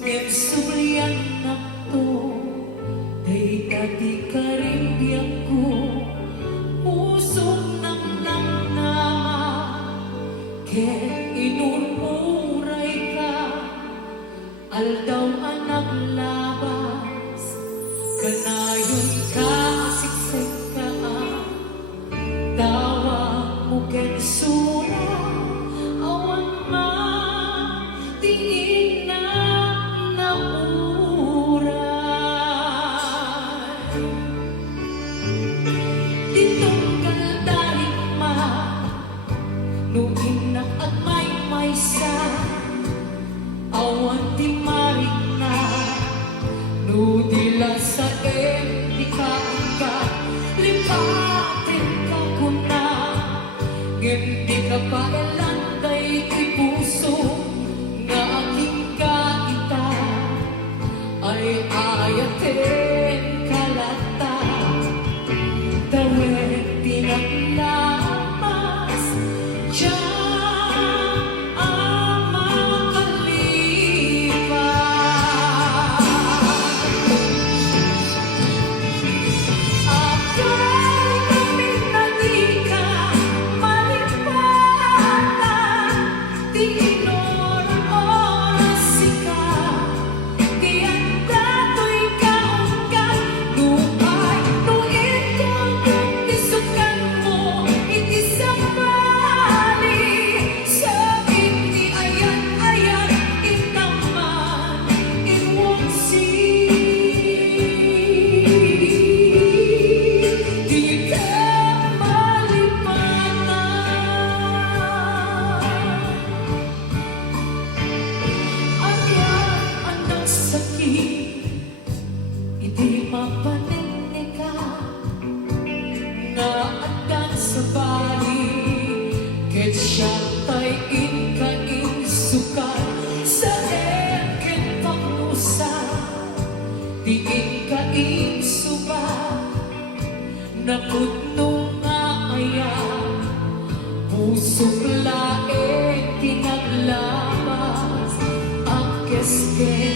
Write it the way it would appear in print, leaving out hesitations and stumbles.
ngem sublian nakto day dati ka rin biyak ko pusog ng nama ken inumuray ka aldaw anak labas kanayon ka siksik ka tawa mo ken sura awan ma tingin na nauray ditong kaldaling ma nuinak at may sa awan di marik na nudila sa ka lipatin ka kuna hindi ka pa elanday ko'y puso nga aking kaita ay ayatin kalata tawid pinaglamas diyan ang makalipas akay namin na di ka malipatan di inoras ka di anda to'y kaungkat lupay nuit kong tisukan mo iti sa bali sa iti ayan itaman inwangsi di ka malipatan ayan anak sakit iti mapaningnika na adan sa bali ket siya tay insukat sa ken pamusa di insuba napudno nga aya pusok lae tinaglabas ang keske